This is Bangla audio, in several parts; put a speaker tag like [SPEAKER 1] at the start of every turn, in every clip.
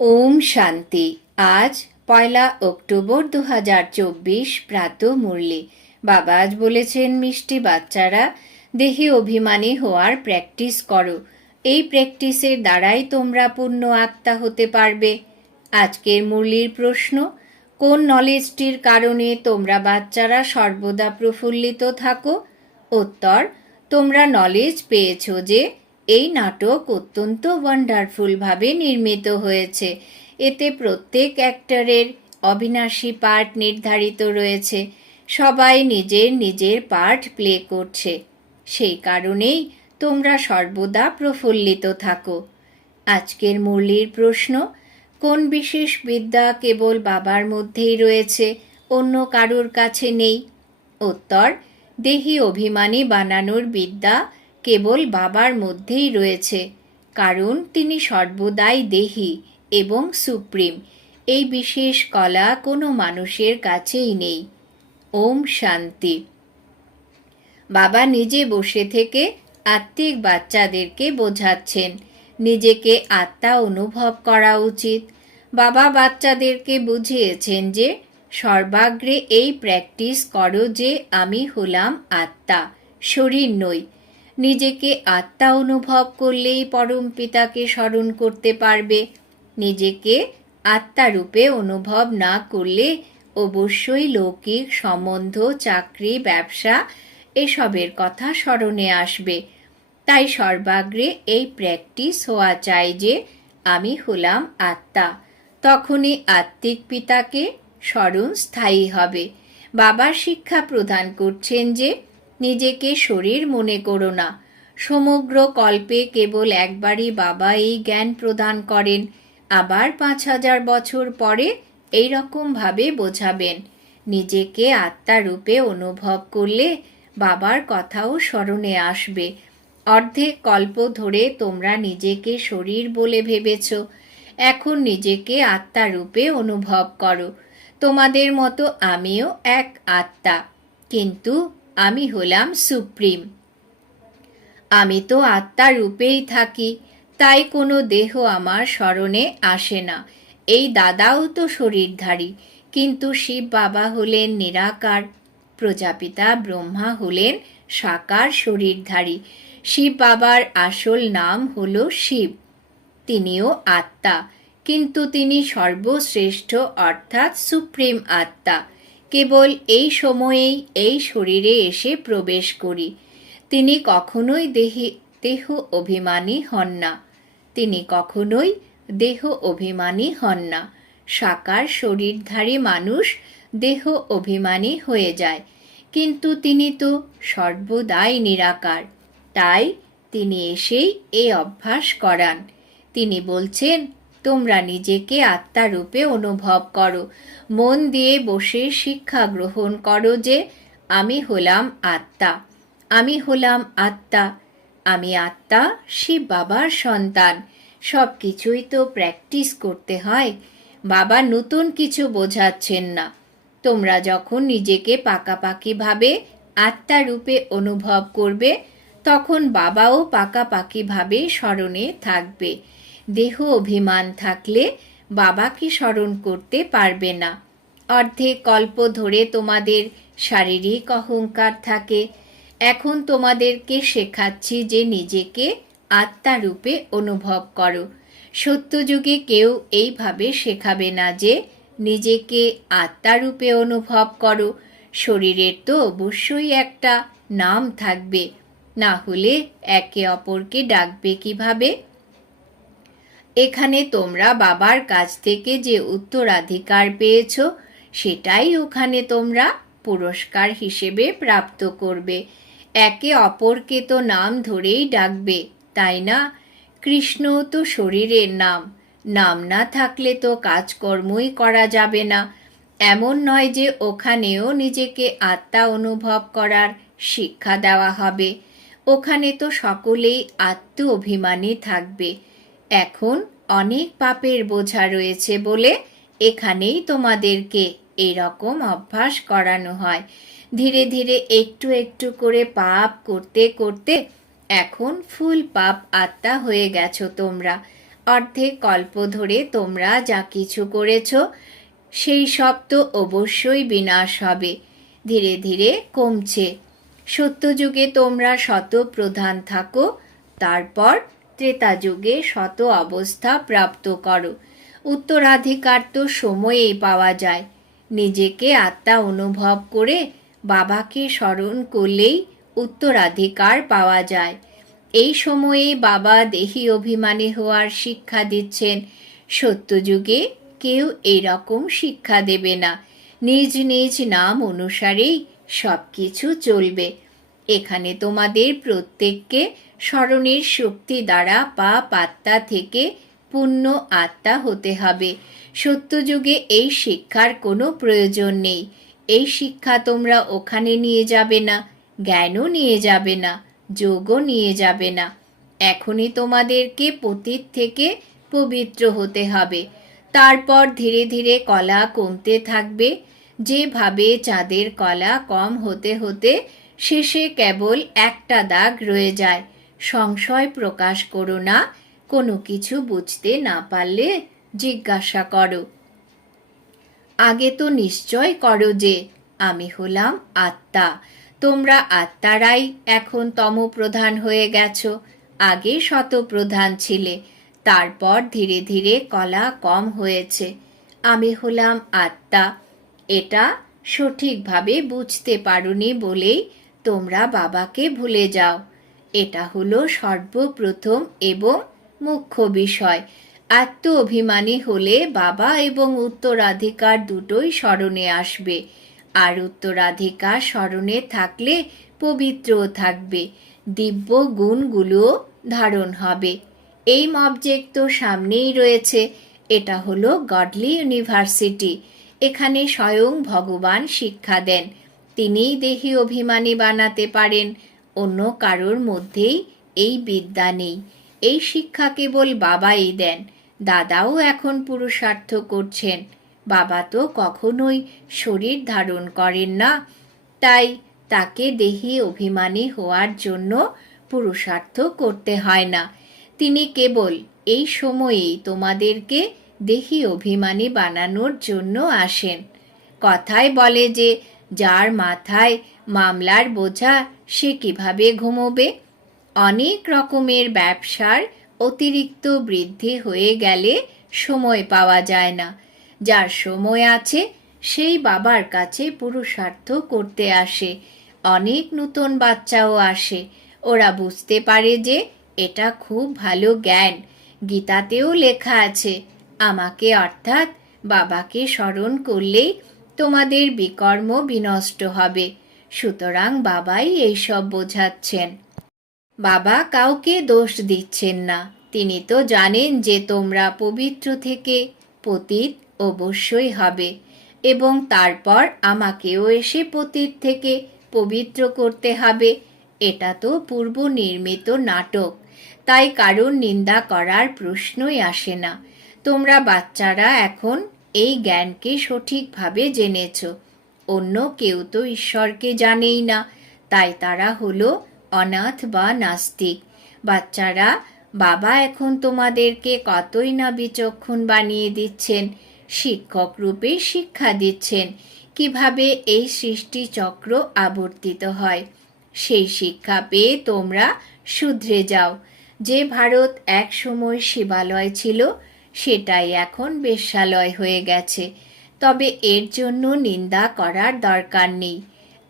[SPEAKER 1] ওম শান্তি। আজ পয়লা অক্টোবর দু হাজার চব্বিশ প্রাত মুরলি। বাবা আজ বলেছেন, মিষ্টি বাচ্চারা, দেহে অভিমানী হওয়ার প্র্যাকটিস করো। এই প্র্যাকটিসের দ্বারাই তোমরা পূর্ণ আত্মা হতে পারবে। আজকের মুরলির প্রশ্ন, কোন নলেজটির কারণে তোমরা বাচ্চারা সর্বদা প্রফুল্লিত থাকো? উত্তর, তোমরা নলেজ পেয়েছ যে এই নাটক অত্যন্ত ওয়ান্ডারফুলভাবে নির্মিত হয়েছে। এতে প্রত্যেক অ্যাক্টরের অবিনাশী পার্ট নির্ধারিত রয়েছে। সবাই নিজের নিজের পার্ট প্লে করছে। সেই কারণেই তোমরা সর্বদা প্রফুল্লিত থাকো। আজকের মুরলির প্রশ্ন, কোন বিশেষ বিদ্যা কেবল বাবার মধ্যেই রয়েছে, অন্য কারোর কাছে নেই? উত্তর, দেহি অভিমানী বানানোর বিদ্যা কেবল বাবার মধ্যেই রয়েছে, কারণ তিনি সর্বদাই দেহি এবং সুপ্রিম। এই বিশেষ কলা কোনো মানুষের কাছেই নেই। ওম শান্তি। বাবা নিজে বসে থেকে আত্মিক বাচ্চাদেরকে বোঝাচ্ছেন। নিজেকে আত্মা অনুভব করা উচিত। বাবা বাচ্চাদেরকে বুঝিয়েছেন যে, সর্বাগ্রে এই প্র্যাকটিস করো যে আমি হলাম আত্মা, শরীর নই। নিজেকে আত্মা অনুভব করলেই পরম পিতাকে স্মরণ করতে পারবে। নিজেকে আত্মারূপে অনুভব না করলে অবশ্যই লৌকিক সম্বন্ধ, চাকরি, ব্যবসা এসবের কথা স্মরণে আসবে। তাই সর্বাগ্রে এই প্র্যাকটিস হওয়া চাই যে আমি হলাম আত্মা। তখনই আত্মিক পিতাকে স্মরণ স্থায়ী হবে। বাবার শিক্ষা প্রদান করছেন যে নিজেকে শরীর মনে করো না। সমগ্র কল্পে কেবল একবারই বাবা এই জ্ঞান প্রদান করেন, আবার পাঁচ হাজার বছর পরে এই রকমভাবে বোঝাবেন, নিজেকে আত্মারূপে অনুভব করলে বাবার কথাও স্মরণে আসবে। অর্ধেক কল্প ধরে তোমরা নিজেকে শরীর বলে ভেবেছ, এখন নিজেকে আত্মারূপে অনুভব করো। তোমাদের মতো আমিও এক আত্মা, কিন্তু আমি হলাম সুপ্রিম। আমি তো আত্মা রূপেই থাকি, তাই কোনো দেহ আমার স্মরণে আসে না। এই দাদাও তো শরীরধারী, কিন্তু শিব বাবা হলেন নিরাকার, প্রজাপিতা ব্রহ্মা হলেন সাকার শরীরধারী। শিব বাবার আসল নাম হল শিব, তিনিও আত্মা, কিন্তু তিনি সর্বশ্রেষ্ঠ অর্থাৎ সুপ্রিম আত্মা। কেবল এই সময়েই এই শরীরে এসে প্রবেশ করি। তিনি কখনোই দেহে, দেহ অভিমানী হন না। তিনি কখনোই দেহ অভিমানী হন না। সাকার শরীরধারী মানুষ দেহ অভিমানী হয়ে যায়। কিন্তু তিনি তো সর্বদাই নিরাকার। তাই তিনি এসেই এ অভ্যাস করান। তিনি বলছেন তোমরা নিজেকে আত্মারূপে অনুভব করো। মন দিয়ে বসে শিক্ষা গ্রহণ করো যে, আমি হলাম আত্মা। আমি হলাম আত্মা। আমি আত্মা, শিব বাবার সন্তান। সব কিছুই তো প্র্যাকটিস করতে হয়। বাবা নতুন কিছু বোঝাচ্ছেন না। তোমরা যখন নিজেকে পাকাপাকিভাবে আত্মারূপে অনুভব করবে, তখন বাবাও পাকাপাকিভাবে স্মরণে থাকবে। দেহ অভিমান থাকলে বাবাকে স্মরণ করতে পারবে না। অর্ধেক কল্প ধরে তোমাদের শারীরিক অহংকার থাকে। এখন তোমাদেরকে শেখাচ্ছি যে নিজেকে আত্মারূপে অনুভব করো। সত্যযুগে কেউ এইভাবে শেখাবে না যে নিজেকে আত্মারূপে অনুভব করো। শরীরের তো অবশ্যই একটা নাম থাকবে। না হলে একে অপরকে ডাকবে কীভাবে? এখানে তোমরা বাবার কাছ থেকে যে উত্তরাধিকার পেয়েছ, সেটাই ওখানে তোমরা পুরস্কার হিসেবে প্রাপ্ত করবে। একে অপরকে তো নাম ধরেই ডাকবে, তাই না? কৃষ্ণ তো শরীরের নাম নাম না থাকলে তো কাজকর্মই করা যাবে না। এমন নয় যে ওখানেও নিজেকে আত্মা অনুভব করার শিক্ষা দেওয়া হবে। ওখানে তো সকলেই আত্ম অভিমানী থাকবে। এখন অনেক পাপের বোঝা রয়েছে বলে এখানেই তোমাদেরকে এরকম অভ্যাস করানো হয়। ধীরে ধীরে একটু একটু করে পাপ করতে করতে এখন ফুল পাপ আত্মা হয়ে গেছো তোমরা। অর্ধেক কল্প ধরে তোমরা যা কিছু করেছ, সেই সব তো অবশ্যই বিনাশ হবে। ধীরে ধীরে কমছে। সত্যযুগে তোমরা শত প্রধান থাকো, তারপর ত্রেতা যুগে শত অবস্থা প্রাপ্ত করো। উত্তরাধিকার তো সময়েই পাওয়া যায়। নিজেকে আত্মা অনুভব করে বাবাকে স্মরণ করলেই উত্তরাধিকার পাওয়া যায়। এই সময়ে বাবা দেহি অভিমানী হওয়ার শিক্ষা দিচ্ছেন, সত্যযুগে কেউ এই রকম শিক্ষা দেবে না। নিজ নিজ নাম অনুসারেই সব কিছু চলবে। এখানে তোমাদের প্রত্যেককে স্মরণের শক্তি দ্বারা পা পাত্তা থেকে পূর্ণ আত্মা হতে হবে। সত্যযুগে এই শিক্ষার কোনো প্রয়োজন নেই। এই শিক্ষা তোমরা ওখানে নিয়ে যাবে না, জ্ঞানও নিয়ে যাবে না, যোগও নিয়ে যাবে না। এখনই তোমাদেরকে পতীত থেকে পবিত্র হতে হবে। তারপর ধীরে ধীরে কলা কমতে থাকবে। যেভাবে চাঁদের কলা কম হতে হতে শেষে কেবল একটা দাগ রয়ে যায়। সংশয় প্রকাশ করো না, কোনো কিছু বুঝতে না পারলে জিজ্ঞাসা করো। আগে তো নিশ্চয় করো যে, আমি হলাম আত্মা। তোমরা আত্মারাই এখন তমপ্রধান হয়ে গেছো। আগে শতপ্রধান ছিলে, তারপর ধীরে ধীরে কলা কম হয়েছে। আমি হলাম আত্মা। এটা সঠিকভাবে বুঝতে পারোনি বলেই তোমরা বাবাকে ভুলে যাও। এটা হলো সর্বপ্রথম এবং মুখ্য বিষয়। আত্ম অভিমানী হলে বাবা এবং উত্তরাধিকার দুটোই স্মরণে আসবে। আর উত্তরাধিকার স্মরণে থাকলে পবিত্রও থাকবে। দিব্য গুণগুলো ধারণ হবে। এই অবজেক্ট তো সামনেই রয়েছে। এটা হলো গডলি ইউনিভার্সিটি। এখানে স্বয়ং ভগবান শিক্ষা দেন। তিনিই দেহি অভিমানী বানাতে পারেন, অন্য কারোর মধ্যেই এই বিদ্যা নেই। এই শিক্ষা কেবল বাবাই দেন, দাদাও এখন পুরুষার্থ করছেন। বাবা তো কখনোই শরীর ধারণ করেন না, তাই তাকে দেহি অভিমানী হওয়ার জন্য পুরুষার্থ করতে হয় না। তিনি কেবল এই সময়েই তোমাদেরকে দেহি অভিমানী বানানোর জন্য আসেন। কথায় বলে যে যার মাথায় মামলার বোঝা, সে কীভাবে ঘুমোবে? অনেক রকমের ব্যবসার অতিরিক্ত বৃদ্ধি হয়ে গেলে সময় পাওয়া যায় না। যার সময় আছে, সেই বাবার কাছে পুরুষার্থ করতে আসে। অনেক নতুন বাচ্চাও আসে। ওরা বুঝতে পারে যে এটা খুব ভালো জ্ঞান। গীতাতেও লেখা আছে, আমাকে অর্থাৎ বাবাকে স্মরণ করলেই তোমাদের বিকর্ম বিনষ্ট হবে। সুতরাং বাবাই এইসব বোঝাচ্ছেন। বাবা কাউকে দোষ দিচ্ছেন না। তিনি তো জানেন যে তোমরা পবিত্র থেকে পতীত অবশ্যই হবে এবং তারপর আমাকেও এসে পতীত থেকে পবিত্র করতে হবে। এটা তো পূর্ব নির্মিত নাটক, তাই কারোর নিন্দা করার প্রশ্নই আসে না। তোমরা বাচ্চারা এখন এই জ্ঞানকে সঠিকভাবে জেনেছ। অন্য কেউ তো ঈশ্বরকে জানেই না, তাই তারা হলো অনাথ বা নাস্তিক। বাচ্চারা, বাবা এখন তোমাদেরকে কতই না বিচক্ষণ বানিয়ে দিচ্ছেন, শিক্ষক রূপে শিক্ষা দিচ্ছেন, কীভাবে এই সৃষ্টি চক্র আবর্তিত হয়? সেই শিক্ষা পেয়ে তোমরা শুধরে যাও। যে ভারত এক সময় শিবালয় ছিল সেটাই এখন বেশ্যালয় হয়ে গেছে। তবে এর জন্য নিন্দা করার দরকার নেই।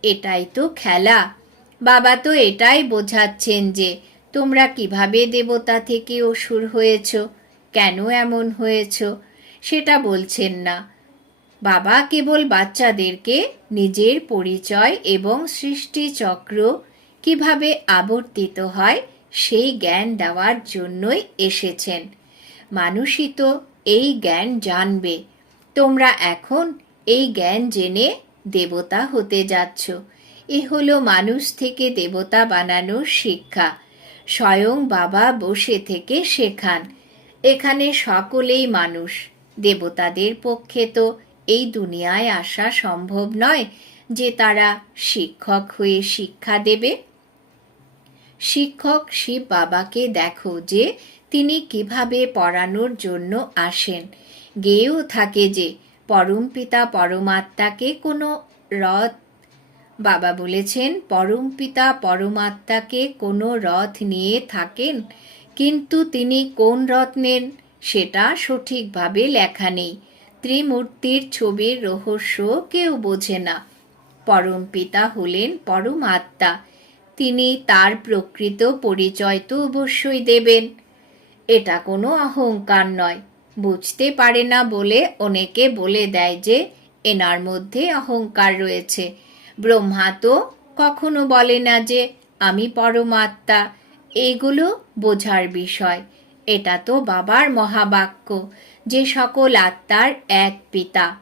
[SPEAKER 1] এটাই তো খেলা। বাবা তো এটাই বোঝাচ্ছেন যে, তোমরা কীভাবে দেবতা থেকে অসুর হয়েছ, কেন এমন হয়েছ, সেটা বলছেন না। বাবা কেবল বাচ্চাদেরকে নিজের পরিচয় এবং সৃষ্টি চক্র কীভাবে আবর্তিত হয়, সেই জ্ঞান দেওয়ার জন্যই এসেছেন। মানুষই তো এই জ্ঞান জানবে। তোমরা এখন এই জ্ঞান জেনে দেবতা হতে যাচ্ছ। এ হলো মানুষ থেকে দেবতা বানানোর শিক্ষা। স্বয়ং বাবা বসে থেকে শেখান। এখানে সকলেই মানুষ। দেবতাদের পক্ষে তো এই দুনিয়ায় আসা সম্ভব নয় যে তারা শিক্ষক হয়ে শিক্ষা দেবে। শিক্ষক শিব বাবাকে দেখো যে তিনি কীভাবে পড়ানোর জন্য আসেন? গেয়েও থাকে যে পরমপিতা পরমাত্মাকে কোনো রথ, বাবা বলেছেন পরমপিতা পরমাত্মাকে কোনো রথ নিয়ে থাকেন, কিন্তু তিনি কোন রথ নেন সেটা সঠিকভাবে লেখা নেই। ত্রিমূর্তির ছবির রহস্য কেউ বোঝে না। পরমপিতা হলেন পরমাত্মা। তিনি তার প্রকৃত পরিচয় তো অবশ্যই দেবেন। এটা কোনো অহংকার নয়। বুঝতে পারে না বলে অনেকে বলে দেয় যে, এনার মধ্যে অহংকার রয়েছে। ব্রহ্মা তো কখনো বলে না যে, আমি পরমাত্মা। এগুলো বোঝার বিষয়। এটা তো বাবার মহাবাক্য, যে সকল আত্মার এক পিতা।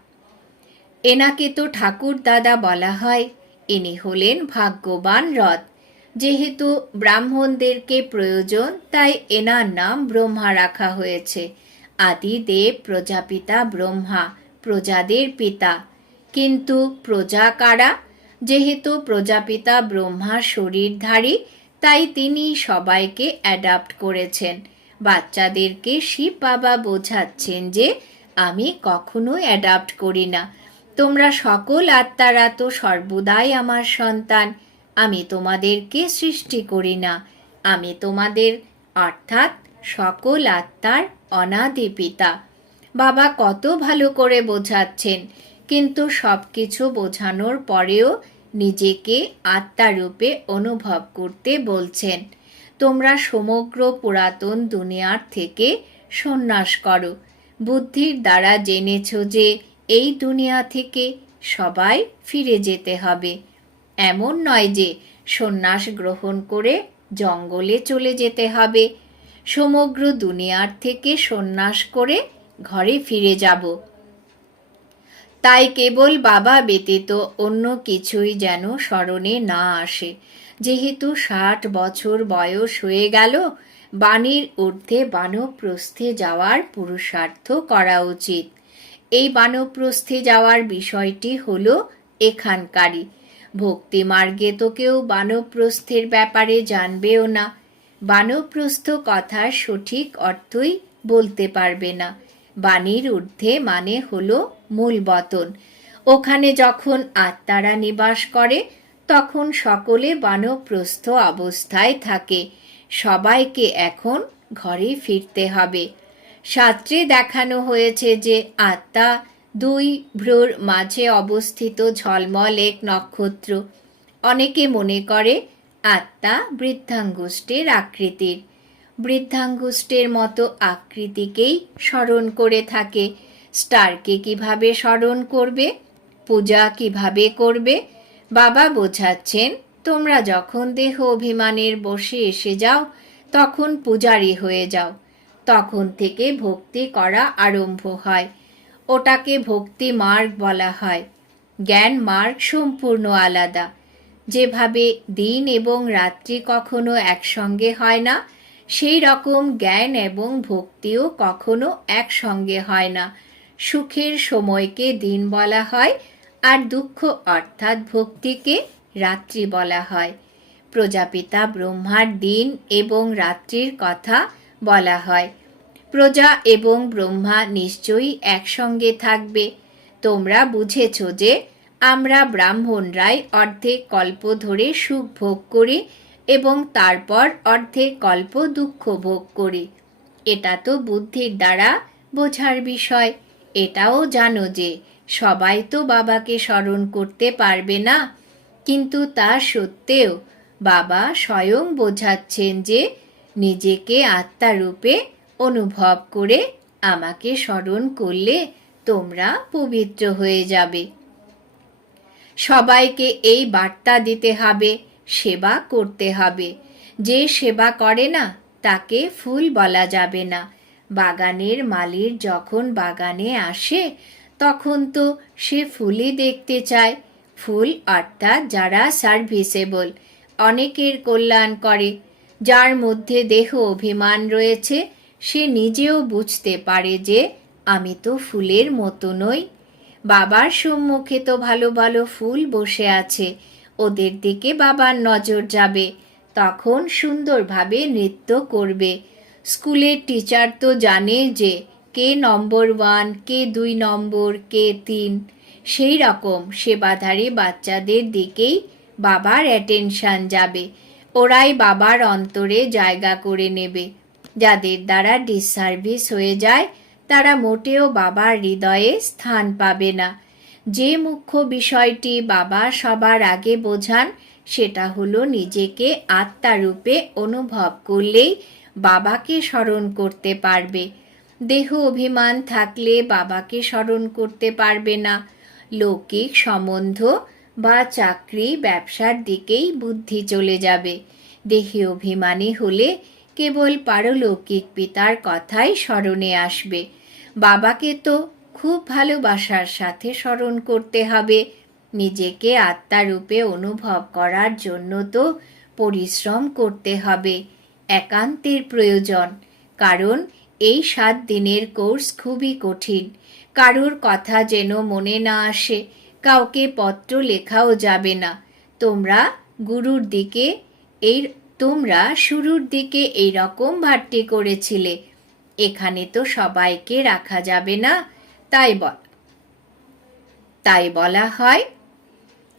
[SPEAKER 1] এনাকে তো ঠাকুর দাদা বলা হয়। ইনি হলেন ভাগ্যবান রথ। যেহেতু ব্রাহ্মণদেরকে প্রয়োজন, তাই এনার নাম ব্রহ্মা রাখা হয়েছে। আদিদেব প্রজাপিতা ব্রহ্মা, প্রজাদের পিতা। কিন্তু প্রজা কারা? যেহেতু প্রজাপিতা ব্রহ্মা শরীরধারী, তাই তিনি সবাইকে অ্যাডাপ্ট করেছেন। বাচ্চাদেরকে শিব বাবা বোঝাচ্ছেন যে, আমি কখনো অ্যাডাপ্ট করি না। তোমরা সকল আত্মারা তো সর্বদাই আমার সন্তান। আমি তোমাদেরকে সৃষ্টি করি না। আমি তোমাদের, অর্থাৎ সকল আত্মার অনাদি পিতা। বাবা কত ভালো করে বোঝাচ্ছেন, কিন্তু সব কিছু বোঝানোর পরেও নিজেকে আত্মারূপে অনুভব করতে বলছেন, তোমরা সমগ্র পুরাতন দুনিয়ার থেকে সন্ন্যাস করো। বুদ্ধির দ্বারা জেনেছ যে এই দুনিয়া থেকে সবাই ফিরে যেতে হবে। এমন নয় যে সন্ন্যাস গ্রহণ করে জঙ্গলে চলে যেতে হবে। সমগ্র দুনিয়ার থেকে সন্ন্যাস করে ঘরে ফিরে যাব। তাই কেবল বাবা ব্যতীত অন্য কিছুই যেন স্মরণে না আসে। যেহেতু ষাট বছর বয়স হয়ে গেল, বাণীর ঊর্ধ্বে বানপ্রস্থে যাওয়ার পুরুষার্থ করা উচিত। এই বানপ্রস্থে যাওয়ার বিষয়টি হলো এখানকারই ভক্তি মার্গে তো কেউ বানপ্রস্থের ব্যাপারে জানবেও না। বানপ্রস্থ কথার সঠিক অর্থই বলতে পারবে না। বাণীর ঊর্ধ্বে মানে হল মূল বতন। ওখানে যখন আত্মারা নিবাস করে, তখন সকলে বানপ্রস্থ অবস্থায় থাকে। সবাইকে এখন ঘরে ফিরতে হবে। শাস্ত্রে দেখানো হয়েছে যে আত্মা দুই ভ্রুর মাঝে অবস্থিত ঝলমল এক নক্ষত্র। অনেকে মনে করে আত্মা বৃদ্ধাঙ্গুষ্ঠের আকৃতির। বৃদ্ধাঙ্গুষ্ঠের মতো আকৃতিকেই স্মরণ করে থাকে। স্টারকে কীভাবে স্মরণ করবে? পূজা কীভাবে করবে? বাবা বোঝাচ্ছেন, তোমরা যখন দেহ অভিমানের বসে এসে যাও, তখন পূজারি হয়ে যাও। তখন থেকে ভক্তি করা আরম্ভ হয়। ওটাকে ভক্তি মার্গ বলা হয়। জ্ঞান মার্গ সম্পূর্ণ আলাদা। যেভাবে দিন এবং রাত্রি কখনো একসঙ্গে হয় না, সেই রকম জ্ঞান এবং ভক্তিও কখনো একসঙ্গে হয় না। সুখের সময়কে দিন বলা হয় আর দুঃখ অর্থাৎ ভক্তিকে রাত্রি বলা হয়। প্রজাপিতা ব্রহ্মার দিন এবং রাত্রির কথা বলা হয়। প্রজা এবং ব্রহ্মা নিশ্চয়ই একসঙ্গে থাকবে। তোমরা বুঝেছ যে আমরা ব্রাহ্মণরাই অর্ধেক কল্প ধরে সুখ ভোগ করি এবং তারপর অর্ধেক কল্প দুঃখ ভোগ করি। এটা তো বুদ্ধির দ্বারা বোঝার বিষয়। এটাও জানো যে সবাই তো বাবাকে স্মরণ করতে পারবে না। কিন্তু তা সত্ত্বেও বাবা স্বয়ং বোঝাচ্ছেন যে নিজেকে আত্মারূপে অনুভব করে আমাকে স্মরণ করলে তোমরা পবিত্র হয়ে যাবে। সবাইকে এই বার্তা দিতে হবে, সেবা করতে হবে। যে সেবা করে না, তাকে ফুল বলা যাবে না। বাগানের মালির যখন বাগানে আসে, তখন তো সে ফুলই দেখতে চায়। ফুল অর্থাৎ যারা সার্ভিসেবল অনেকের কল্যাণ করে, যার মধ্যে দেহ অভিমান রয়েছে সে নিজেও বুঝতে পারে যে আমি তো ফুলের মতো নই। বাবার সম্মুখে তো ভালো ভালো ফুল বসে আছে। ওদের দিকে বাবার নজর যাবে। তখন সুন্দরভাবে নৃত্য করবে। স্কুলের টিচার তো জানে যে কে নম্বর ওয়ান, কে দুই নম্বর, কে তিন। সেই রকম সেবাধারী বাচ্চাদের দিকেই বাবার অ্যাটেনশান যাবে। ওরাই বাবার অন্তরে জায়গা করে নেবে। যাদের দ্বারা ডিসসার্ভিস হয়ে যায়, তারা মোটেও বাবার হৃদয়ে স্থান পাবে না। যে মুখ্য বিষয়টি বাবা সবার আগে বোঝান, সেটা হলো নিজেকে আত্মারূপে অনুভব করলেই বাবাকে স্মরণ করতে পারবে। দেহ অভিমান থাকলে বাবাকে স্মরণ করতে পারবে না। লৌকিক সম্বন্ধ বা চাকরি, ব্যবসার দিকেই বুদ্ধি চলে যাবে। দেহে অভিমানী হলে কেবল পারলৌকিক পিতার কথাই স্মরণে আসবে। বাবাকে তো খুব ভালোবাসার সাথে স্মরণ করতে হবে। নিজেকে আত্মারূপে অনুভব করার জন্য তো পরিশ্রম করতে হবে। একান্তের প্রয়োজন, কারণ এই সাত দিনের কোর্স খুবই কঠিন। কারোর কথা যেন মনে না আসে, কাউকে পত্র লেখাও যাবে না। তোমরা গুরুর দিকে এই তোমরা শুরুর দিকে এই রকম ভাট্টি করেছিলে। এখানে তো সবাইকে রাখা যাবে না, তাই বল তাই বলা হয়,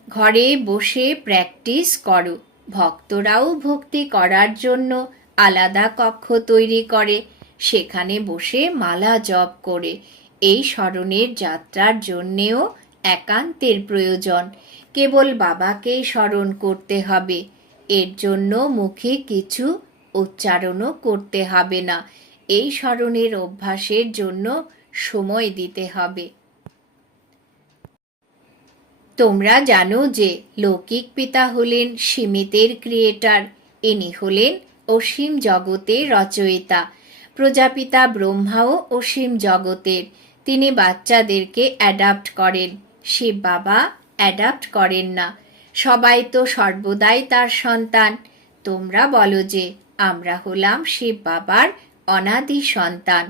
[SPEAKER 1] ঘরে বসে প্র্যাকটিস করো। ভক্তরাও ভক্তি করার জন্য আলাদা কক্ষ তৈরি করে, সেখানে বসে মালা জপ করে। এই স্মরণের যাত্রার জন্যেও একান্তের প্রয়োজন। কেবল বাবাকেই স্মরণ করতে হবে। এর জন্য মুখে কিছু উচ্চারণও করতে হবে না। এই স্মরণের অভ্যাসের জন্য সময় দিতে হবে। তোমরা জানো যে লৌকিক পিতা হলেন সীমিতের ক্রিয়েটার, ইনি হলেন অসীম জগতের রচয়িতা। প্রজাপিতা ব্রহ্মাও অসীম জগতের। তিনি বাচ্চাদেরকে অ্যাডাপ্ট করেন। শিব বাবা অ্যাডাপ্ট করেন না। সবাই তো সর্বদাই তার সন্তান। তোমরা বলো যে, আমরা হলাম শিব বাবার অনাদি সন্তান।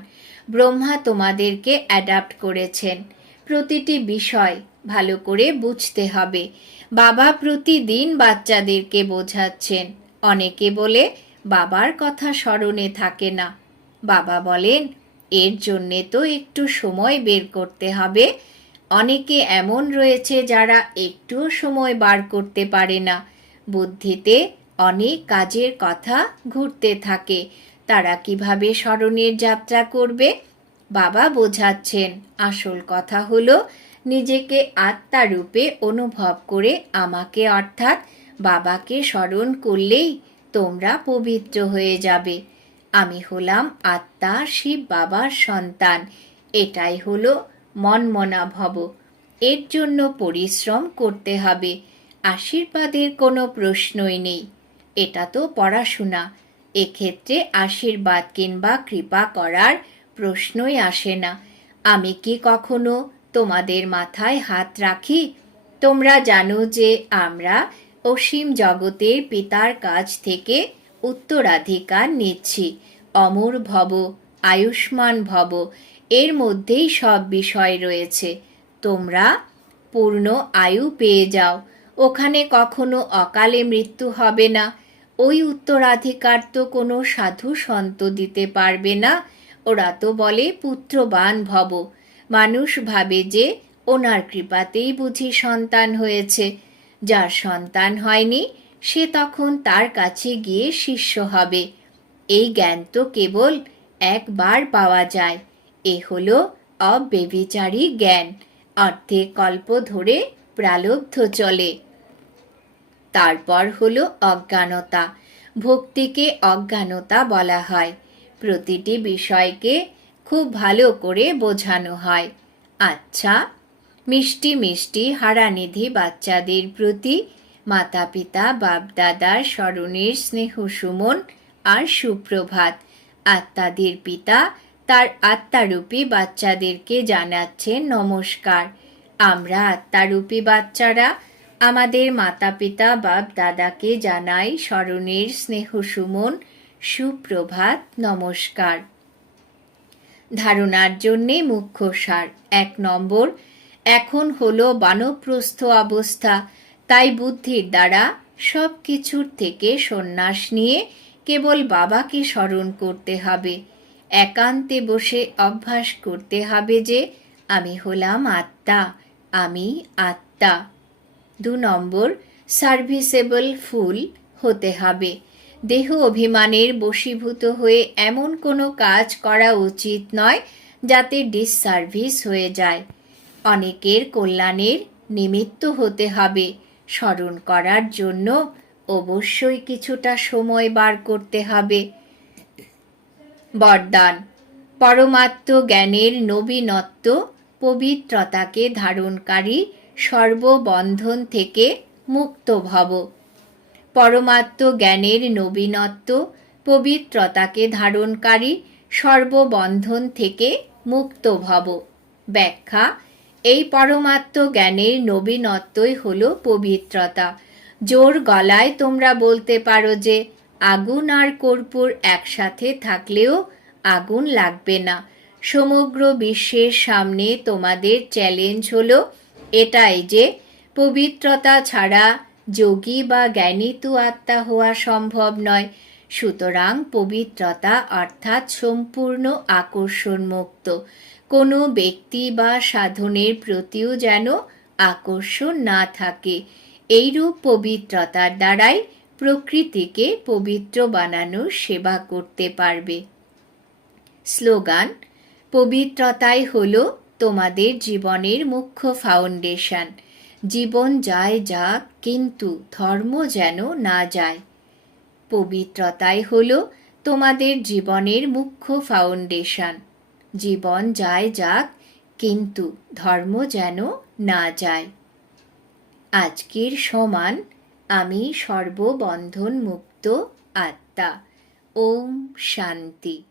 [SPEAKER 1] ব্রহ্মা তোমাদেরকে অ্যাডাপ্ট করেছেন। প্রতিটি বিষয় ভালো করে বুঝতে হবে। বাবা প্রতিদিন বাচ্চাদেরকে বোঝাচ্ছেন। অনেকে বলে, বাবার কথা স্মরণে থাকে না। বাবা বলেন, এর জন্যে তো একটু সময় বের করতে হবে। অনেকে এমন রয়েছে যারা একটুও সময় বার করতে পারে না। বুদ্ধিতে অনেক কাজের কথা ঘুরতে থাকে। তারা কীভাবে স্মরণের যাত্রা করবে? বাবা বোঝাচ্ছেন, আসল কথা হলো, নিজেকে আত্মারূপে অনুভব করে আমাকে অর্থাৎ বাবাকে স্মরণ করলেই তোমরা পবিত্র হয়ে যাবে। আমি হলাম আত্মা শিব বাবার সন্তান। এটাই হলো মনমনা ভব। এর জন্য পরিশ্রম করতে হবে। আশীর্বাদের কোনো প্রশ্নই নেই। এটা তো পড়াশোনা। এক্ষেত্রে আশীর্বাদ কিংবা কৃপা করার প্রশ্নই আসে না। আমি কি কখনো তোমাদের মাথায় হাত রাখি? তোমরা জানো যে আমরা অসীম জগতের পিতার কাছ থেকে উত্তরাধিকার নিচ্ছি। অমর ভব, আয়ুষ্মান ভব। এর মধ্যেই সব বিষয় রয়েছে। তোমরা পূর্ণ আয়ু পেয়ে যাও। ওখানে কখনো অকালে মৃত্যু হবে না। ওই উত্তরাধিকার তো কোনো সাধু সন্ত দিতে পারবে না। ওরা তো বলে পুত্রবান ভব। মানুষ ভাবে যে ওনার কৃপাতেই বুঝি সন্তান হয়েছে। যার সন্তান হয়নি, সে তখন তার কাছে গিয়ে শিষ্য হবে। এই জ্ঞান তো কেবল একবার পাওয়া যায়। এ হলো অব্যভিচারী জ্ঞান। অর্থে কল্প ধরে প্রালব্ধ চলে। তারপর হলো অজ্ঞানতা। ভক্তিকে অজ্ঞানতা বলা হয়। প্রতিটি বিষয়কে খুব ভালো করে বোঝানো হয়। আচ্ছা মিষ্টি মিষ্টি হারানিধি বাচ্চাদের প্রতি মাতা পিতা বাপদাদার স্মরণের স্নেহ সুমন আর সুপ্রভাত। আত্মাদের পিতা তার আত্মারূপী বাচ্চাদেরকে জানাচ্ছেন নমস্কার। আমরা আত্মারূপী বাচ্চারা আমাদের মাতা পিতা বাপ দাদাকে জানাই স্মরণের স্নেহ সুমন, সুপ্রভাত, নমস্কার। ধারণার জন্যে মুখ্য সার, এক নম্বর, এখন হলো বানপ্রস্থ অবস্থা, তাই বুদ্ধির দ্বারা সব কিছুর থেকে সন্ন্যাস নিয়ে কেবল বাবাকে স্মরণ করতে হবে। একান্তে বসে অভ্যাস করতে হবে যে, আমি হলাম আত্মা, আমি আত্মা। দু নম্বর, সার্ভিসেবল ফুল হতে হবে। দেহ অভিমানের বশীভূত হয়ে এমন কোনো কাজ করা উচিত নয় যাতে ডিসসার্ভিস হয়ে যায়। অনেকের কল্যাণের নিমিত্ত হতে হবে। স্মরণ করার জন্য অবশ্যই কিছুটা সময় বার করতে হবে। বরদান। পরমাত্ম জ্ঞানের নবীনত্ব পবিত্রতাকে ধারণকারী সর্ববন্ধন থেকে মুক্ত ভব। পরমাত্ম জ্ঞানের নবীনত্ব পবিত্রতাকে ধারণকারী সর্ববন্ধন থেকে মুক্ত ভব। ব্যাখ্যা, এই পরমাত্ম জ্ঞানের নবীনত্বই হল পবিত্রতা। জোর গলায় তোমরা বলতে পারো যে আগুন আর কর্পূর একসাথে থাকলেও আগুন লাগবে না। সমগ্র বিশ্বের সামনে তোমাদের চ্যালেঞ্জ হলো এটাই যে, পবিত্রতা ছাড়া যোগী বা জ্ঞানিত আত্মা হওয়া সম্ভব নয়। সুতরাং পবিত্রতা অর্থাৎ সম্পূর্ণ আকর্ষণ মুক্ত কোনো ব্যক্তি বা সাধনের প্রতিও যেন আকর্ষণ না থাকে। এইরূপ পবিত্রতার দ্বারাই প্রকৃতিকে পবিত্র বানানোর সেবা করতে পারবে। স্লোগান, পবিত্রতাই হল তোমাদের জীবনের মুখ্য ফাউন্ডেশন। জীবন যায় যাক, কিন্তু ধর্ম যেন না যায়। পবিত্রতাই হল তোমাদের জীবনের মুখ্য ফাউন্ডেশন। জীবন যায় যাক, কিন্তু ধর্ম যেন না যায়। আজকের সমান আমি সর্ববন্ধন মুক্ত আত্মা। ওম শান্তি।